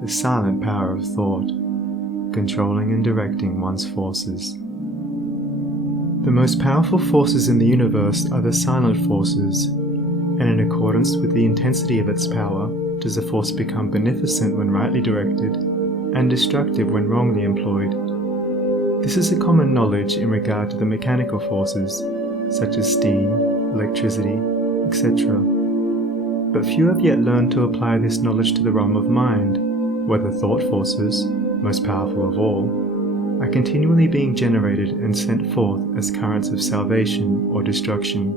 the silent power of thought, controlling and directing one's forces. The most powerful forces in the universe are the silent forces, and in accordance with the intensity of its power, does a force become beneficent when rightly directed, and destructive when wrongly employed. This is a common knowledge in regard to the mechanical forces, such as steam, electricity, etc. But few have yet learned to apply this knowledge to the realm of mind, where the thought forces, most powerful of all, are continually being generated and sent forth as currents of salvation or destruction.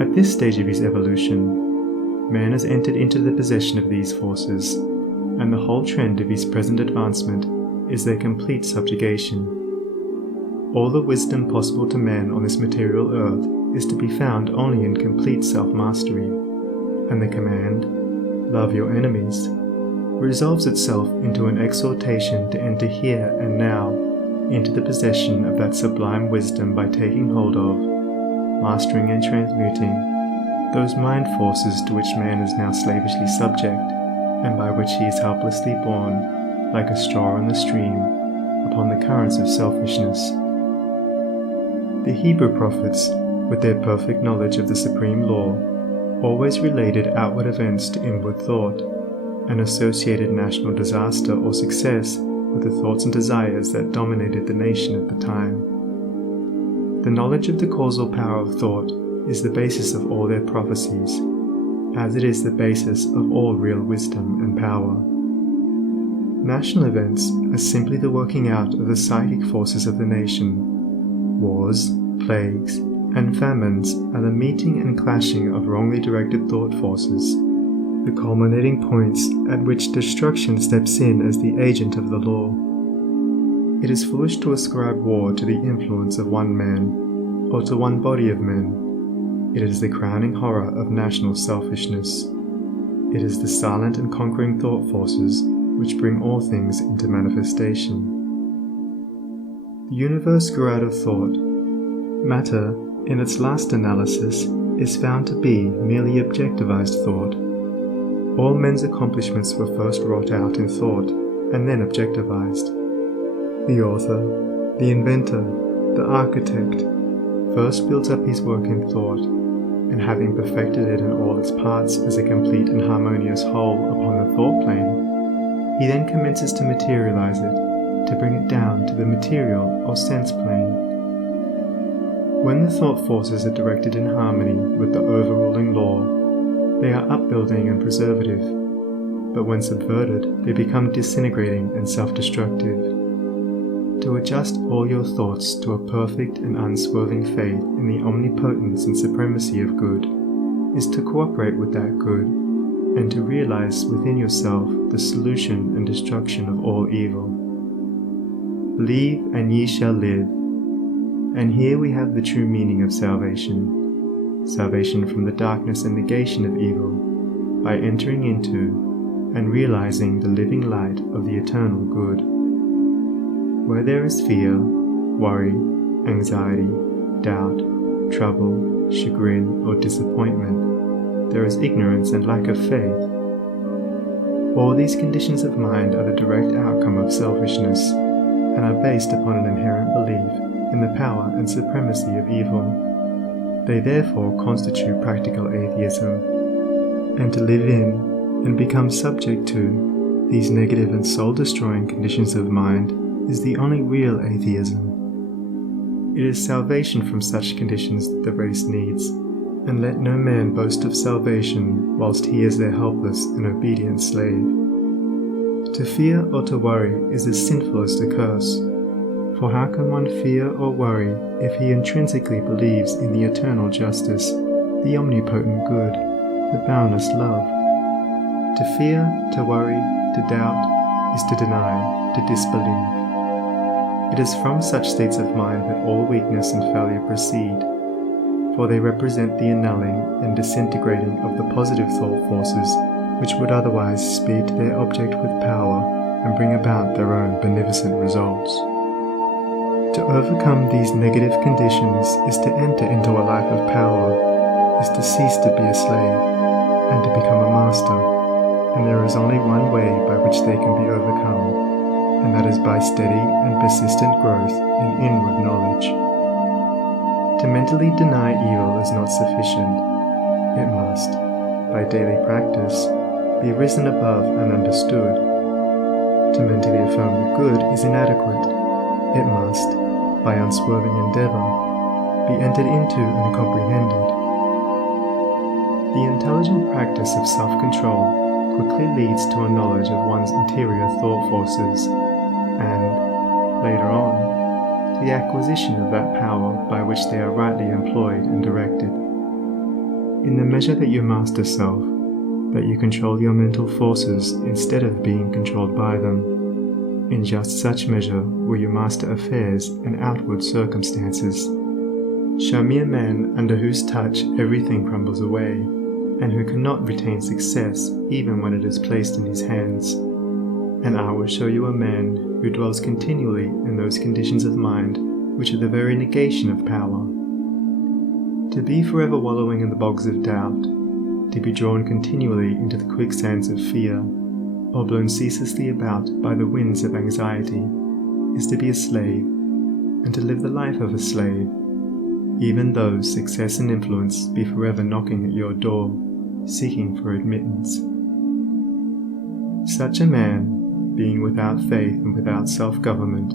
At this stage of his evolution, man has entered into the possession of these forces, and the whole trend of his present advancement is their complete subjugation. All the wisdom possible to man on this material earth is to be found only in complete self-mastery, and the command, "Love your enemies," resolves itself into an exhortation to enter here and now into the possession of that sublime wisdom by taking hold of, mastering and transmuting those mind forces to which man is now slavishly subject, and by which he is helplessly borne, like a straw in the stream, upon the currents of selfishness. The Hebrew prophets, with their perfect knowledge of the supreme law, always related outward events to inward thought, and associated national disaster or success with the thoughts and desires that dominated the nation at the time. The knowledge of the causal power of thought is the basis of all their prophecies, as it is the basis of all real wisdom and power. National events are simply the working out of the psychic forces of the nation. Wars, plagues, and famines are the meeting and clashing of wrongly directed thought forces, the culminating points at which destruction steps in as the agent of the law. It is foolish to ascribe war to the influence of one man, or to one body of men. It is the crowning horror of national selfishness. It is the silent and conquering thought forces which bring all things into manifestation. The universe grew out of thought. Matter, in its last analysis, is found to be merely objectivized thought. All men's accomplishments were first wrought out in thought, and then objectivized. The author, the inventor, the architect, first builds up his work in thought, and having perfected it in all its parts as a complete and harmonious whole upon the thought plane, he then commences to materialize it, to bring it down to the material or sense plane. When the thought forces are directed in harmony with the overruling law, they are upbuilding and preservative, but when subverted, they become disintegrating and self-destructive. To adjust all your thoughts to a perfect and unswerving faith in the omnipotence and supremacy of good is to cooperate with that good, and to realize within yourself the solution and destruction of all evil. Believe and ye shall live. And here we have the true meaning of salvation. Salvation from the darkness and negation of evil, by entering into and realizing the living light of the eternal good. Where there is fear, worry, anxiety, doubt, trouble, chagrin, or disappointment, there is ignorance and lack of faith. All these conditions of mind are the direct outcome of selfishness, and are based upon an inherent belief in the power and supremacy of evil. They therefore constitute practical atheism, and to live in and become subject to these negative and soul-destroying conditions of mind is the only real atheism. It is salvation from such conditions that the race needs, and let no man boast of salvation whilst he is their helpless and obedient slave. To fear or to worry is as sinful as to curse, for how can one fear or worry if he intrinsically believes in the eternal justice, the omnipotent good, the boundless love? To fear, to worry, to doubt, is to deny, to disbelieve. It is from such states of mind that all weakness and failure proceed, for they represent the annulling and disintegrating of the positive thought forces which would otherwise speed to their object with power and bring about their own beneficent results. To overcome these negative conditions is to enter into a life of power, is to cease to be a slave, and to become a master, and there is only one way by which they can be overcome, and that is by steady and persistent growth in inward knowledge. To mentally deny evil is not sufficient. It must, by daily practice, be risen above and understood. To mentally affirm the good is inadequate. It must, by unswerving endeavor, be entered into and comprehended. The intelligent practice of self-control quickly leads to a knowledge of one's interior thought forces, and, later on, to the acquisition of that power by which they are rightly employed and directed. In the measure that you master self, that you control your mental forces instead of being controlled by them, in just such measure will you master affairs and outward circumstances. Show me a man under whose touch everything crumbles away, and who cannot retain success even when it is placed in his hands, and I will show you a man who dwells continually in those conditions of mind which are the very negation of power. To be forever wallowing in the bogs of doubt, to be drawn continually into the quicksands of fear, or blown ceaselessly about by the winds of anxiety, is to be a slave, and to live the life of a slave, even though success and influence be forever knocking at your door, seeking for admittance. Such a man, being without faith and without self-government,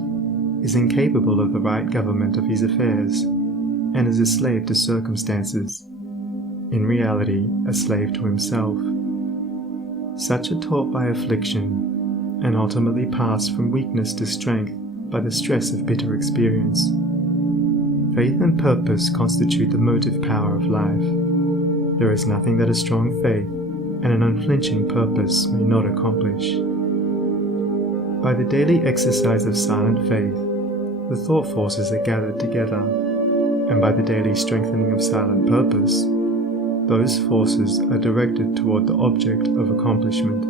is incapable of the right government of his affairs, and is a slave to circumstances, in reality a slave to himself. Such are taught by affliction, and ultimately pass from weakness to strength by the stress of bitter experience. Faith and purpose constitute the motive power of life. There is nothing that a strong faith and an unflinching purpose may not accomplish. By the daily exercise of silent faith, the thought forces are gathered together, and by the daily strengthening of silent purpose, those forces are directed toward the object of accomplishment.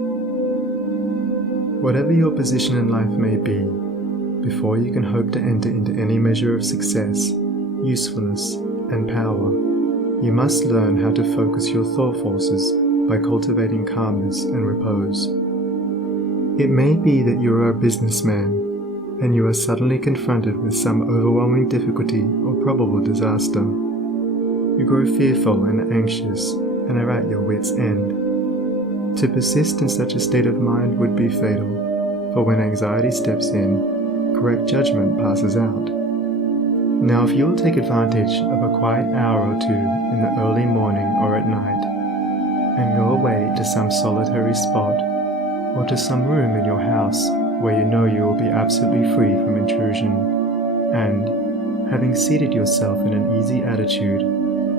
Whatever your position in life may be, before you can hope to enter into any measure of success, usefulness, and power, you must learn how to focus your thought forces by cultivating calmness and repose. It may be that you are a businessman, and you are suddenly confronted with some overwhelming difficulty or probable disaster. You grow fearful and anxious, and are at your wits' end. To persist in such a state of mind would be fatal, for when anxiety steps in, correct judgment passes out. Now if you will take advantage of a quiet hour or two in the early morning or at night, and go away to some solitary spot, or to some room in your house where you know you will be absolutely free from intrusion, and, having seated yourself in an easy attitude,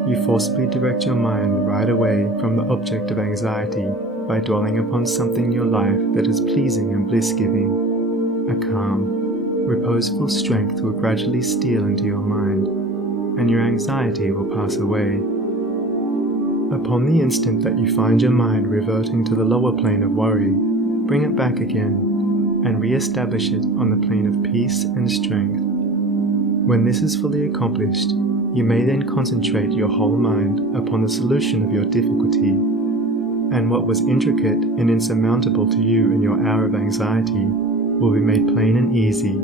you forcibly direct your mind right away from the object of anxiety by dwelling upon something in your life that is pleasing and bliss-giving, a calm, reposeful strength will gradually steal into your mind, and your anxiety will pass away. Upon the instant that you find your mind reverting to the lower plane of worry, bring it back again, and re-establish it on the plane of peace and strength. When this is fully accomplished, you may then concentrate your whole mind upon the solution of your difficulty, and what was intricate and insurmountable to you in your hour of anxiety will be made plain and easy,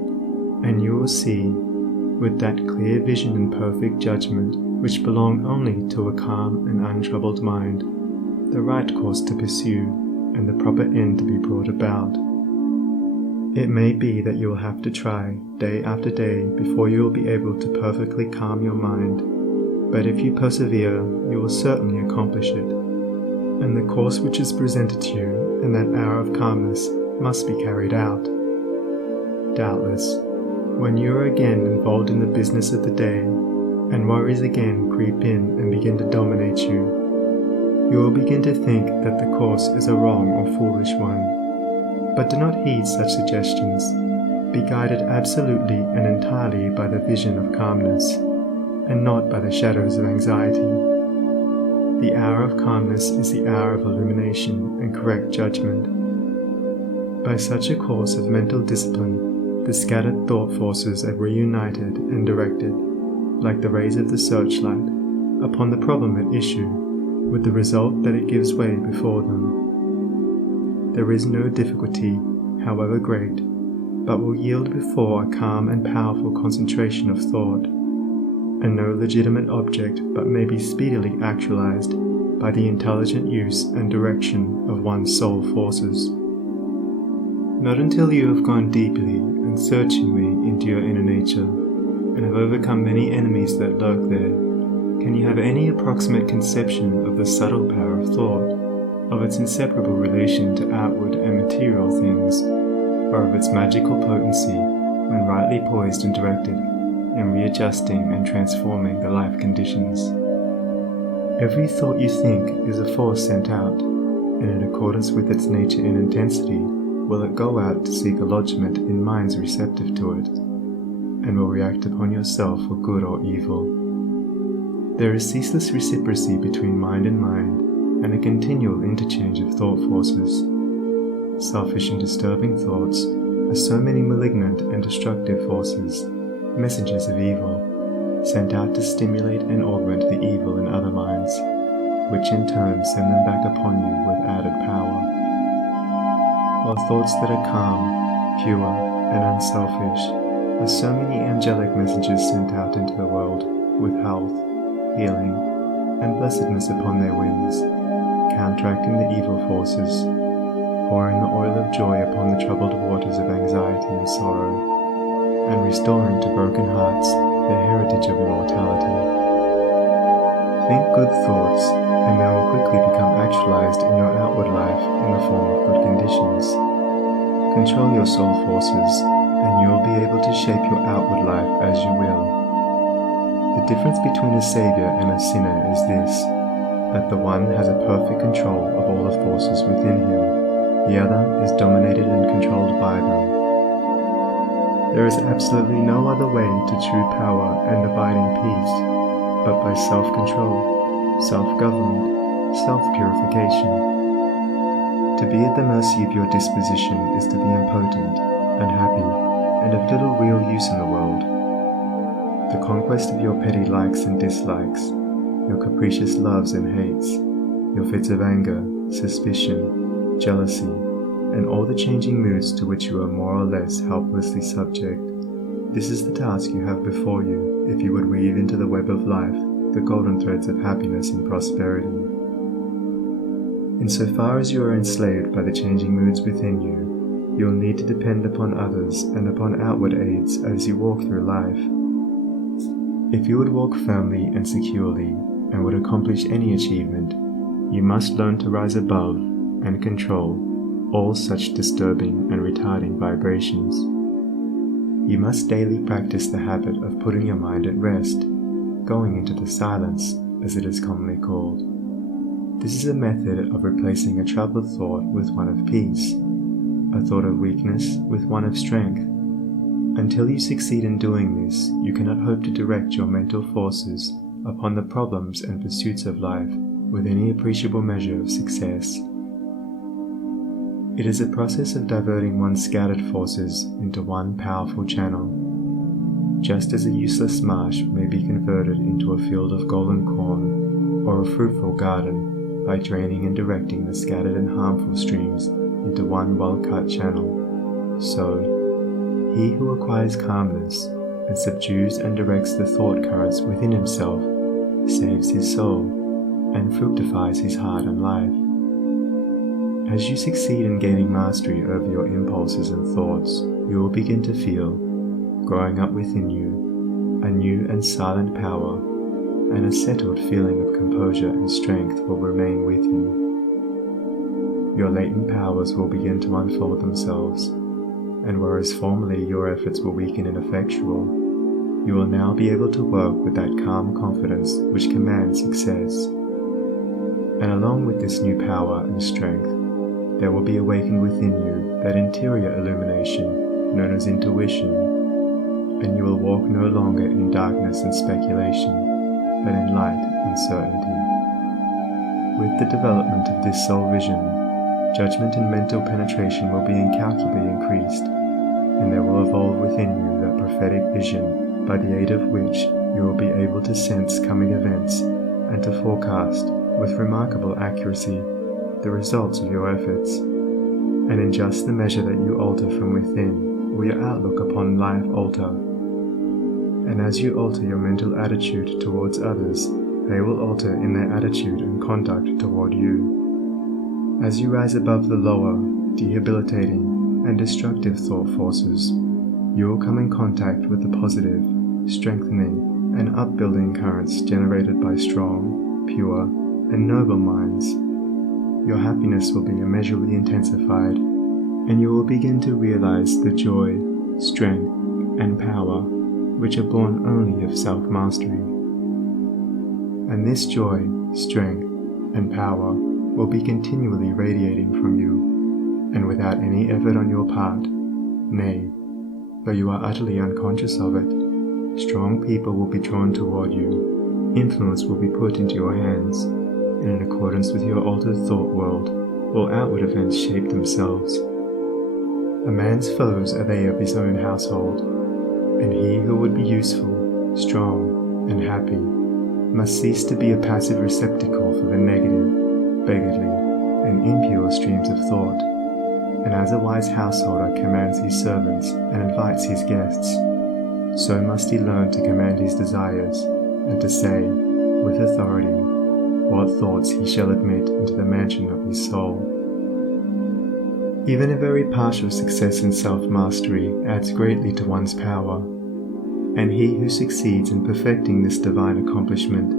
and you will see, with that clear vision and perfect judgment which belong only to a calm and untroubled mind, the right course to pursue and the proper end to be brought about. It may be that you will have to try day after day before you will be able to perfectly calm your mind, but if you persevere, you will certainly accomplish it, and the course which is presented to you in that hour of calmness must be carried out. Doubtless, when you are again involved in the business of the day, and worries again creep in and begin to dominate you, you will begin to think that the course is a wrong or foolish one. But do not heed such suggestions. Be guided absolutely and entirely by the vision of calmness, and not by the shadows of anxiety. The hour of calmness is the hour of illumination and correct judgment. By such a course of mental discipline, the scattered thought forces are reunited and directed, like the rays of the searchlight, upon the problem at issue, with the result that it gives way before them. there is no difficulty, however great, but will yield before a calm and powerful concentration of thought, and no legitimate object but may be speedily actualized by the intelligent use and direction of one's soul forces. Not until you have gone deeply and searchingly into your inner nature, and have overcome many enemies that lurk there, can you have any approximate conception of the subtle power of thought, of its inseparable relation to outward and material things, or of its magical potency when rightly poised and directed in readjusting and transforming the life conditions. Every thought you think is a force sent out, and in accordance with its nature and intensity will it go out to seek a lodgment in minds receptive to it, and will react upon yourself for good or evil. There is ceaseless reciprocity between mind, and a continual interchange of thought forces. Selfish and disturbing thoughts are so many malignant and destructive forces, messengers of evil, sent out to stimulate and augment the evil in other minds, which in turn send them back upon you with added power. While thoughts that are calm, pure, and unselfish are so many angelic messengers sent out into the world with health, healing, and blessedness upon their wings, counteracting the evil forces, pouring the oil of joy upon the troubled waters of anxiety and sorrow, and restoring to broken hearts their heritage of immortality. Think good thoughts, and they will quickly become actualized in your outward life in the form of good conditions. Control your soul forces, and you will be able to shape your outward life as you will. The difference between a savior and a sinner is this, that the one has a perfect control of all the forces within him, the other is dominated and controlled by them. There is absolutely no other way to true power and abiding peace, but by self-control, self-government, self-purification. To be at the mercy of your disposition is to be impotent, unhappy, and of little real use in the world. The conquest of your petty likes and dislikes, your capricious loves and hates, your fits of anger, suspicion, jealousy, and all the changing moods to which you are more or less helplessly subject. This is the task you have before you if you would weave into the web of life the golden threads of happiness and prosperity. Insofar as you are enslaved by the changing moods within you, you will need to depend upon others and upon outward aids as you walk through life. If you would walk firmly and securely and would accomplish any achievement, you must learn to rise above and control all such disturbing and retarding vibrations. You must daily practice the habit of putting your mind at rest, going into the silence, as it is commonly called. This is a method of replacing a troubled thought with one of peace, a thought of weakness with one of strength. Until you succeed in doing this, you cannot hope to direct your mental forces upon the problems and pursuits of life with any appreciable measure of success. It is a process of diverting one's scattered forces into one powerful channel. Just as a useless marsh may be converted into a field of golden corn or a fruitful garden by draining and directing the scattered and harmful streams into one well-cut channel, so he who acquires calmness and subdues and directs the thought currents within himself saves his soul and fructifies his heart and life. As you succeed in gaining mastery over your impulses and thoughts, you will begin to feel, growing up within you, a new and silent power, and a settled feeling of composure and strength will remain with you. Your latent powers will begin to unfold themselves, and whereas formerly your efforts were weak and ineffectual, you will now be able to work with that calm confidence which commands success. And along with this new power and strength, there will be awakened within you that interior illumination known as intuition, and you will walk no longer in darkness and speculation, but in light and certainty. With the development of this soul vision, judgment and mental penetration will be incalculably increased, and there will evolve within you that prophetic vision by the aid of which you will be able to sense coming events and to forecast with remarkable accuracy the results of your efforts. and in just the measure that you alter from within, will your outlook upon life alter. And as you alter your mental attitude towards others, they will alter in their attitude and conduct toward you. As you rise above the lower, debilitating, and destructive thought forces, you will come in contact with the positive, strengthening, and upbuilding currents generated by strong, pure, and noble minds. Your happiness will be immeasurably intensified, and you will begin to realize the joy, strength, and power which are born only of self-mastery. And this joy, strength, and power will be continually radiating from you, and without any effort on your part, nay, though you are utterly unconscious of it, strong people will be drawn toward you, influence will be put into your hands, and in accordance with your altered thought world, all outward events shape themselves. A man's foes are they of his own household, and he who would be useful, strong, and happy must cease to be a passive receptacle for the negative, beggarly, and impure streams of thought. And as a wise householder commands his servants and invites his guests, so must he learn to command his desires, and to say, with authority, what thoughts he shall admit into the mansion of his soul. Even a very partial success in self-mastery adds greatly to one's power, and he who succeeds in perfecting this divine accomplishment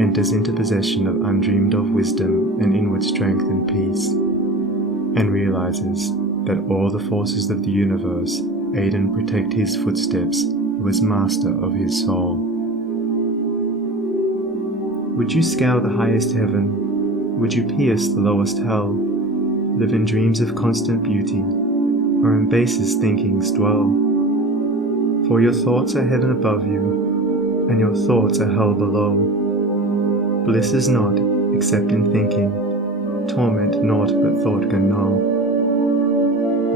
enters into possession of undreamed-of wisdom and inward strength and peace, and realizes that all the forces of the universe aid and protect his footsteps who is master of his soul. Would you scale the highest heaven? Would you pierce the lowest hell? Live in dreams of constant beauty, or in basest thinkings dwell? For your thoughts are heaven above you, and your thoughts are hell below. Bliss is not, except in thinking, torment naught but thought can know.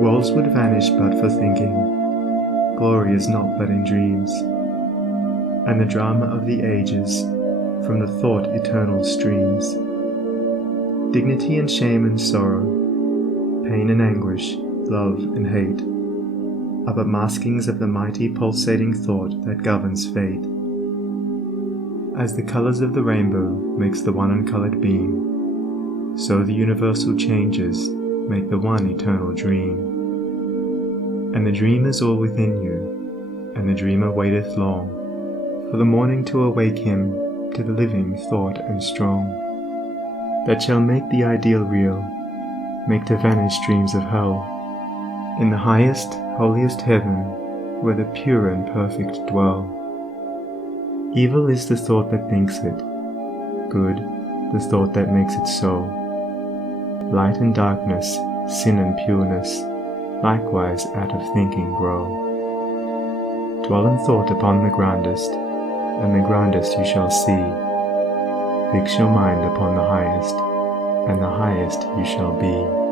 Worlds would vanish but for thinking, glory is not but in dreams. And the drama of the ages, from the thought eternal streams. Dignity and shame and sorrow, pain and anguish, love and hate, are but maskings of the mighty pulsating thought that governs fate. As the colors of the rainbow makes the one uncolored beam, so the universal changes make the one eternal dream. And the dream is all within you, and the dreamer waiteth long for the morning to awake him to the living thought and strong, that shall make the ideal real, make to vanish dreams of hell, in the highest, holiest heaven, where the pure and perfect dwell. Evil is the thought that thinks it, good the thought that makes it so. Light and darkness, sin and pureness, likewise out of thinking grow. Dwell in thought upon the grandest, and the grandest you shall see. Fix your mind upon the highest, and the highest you shall be.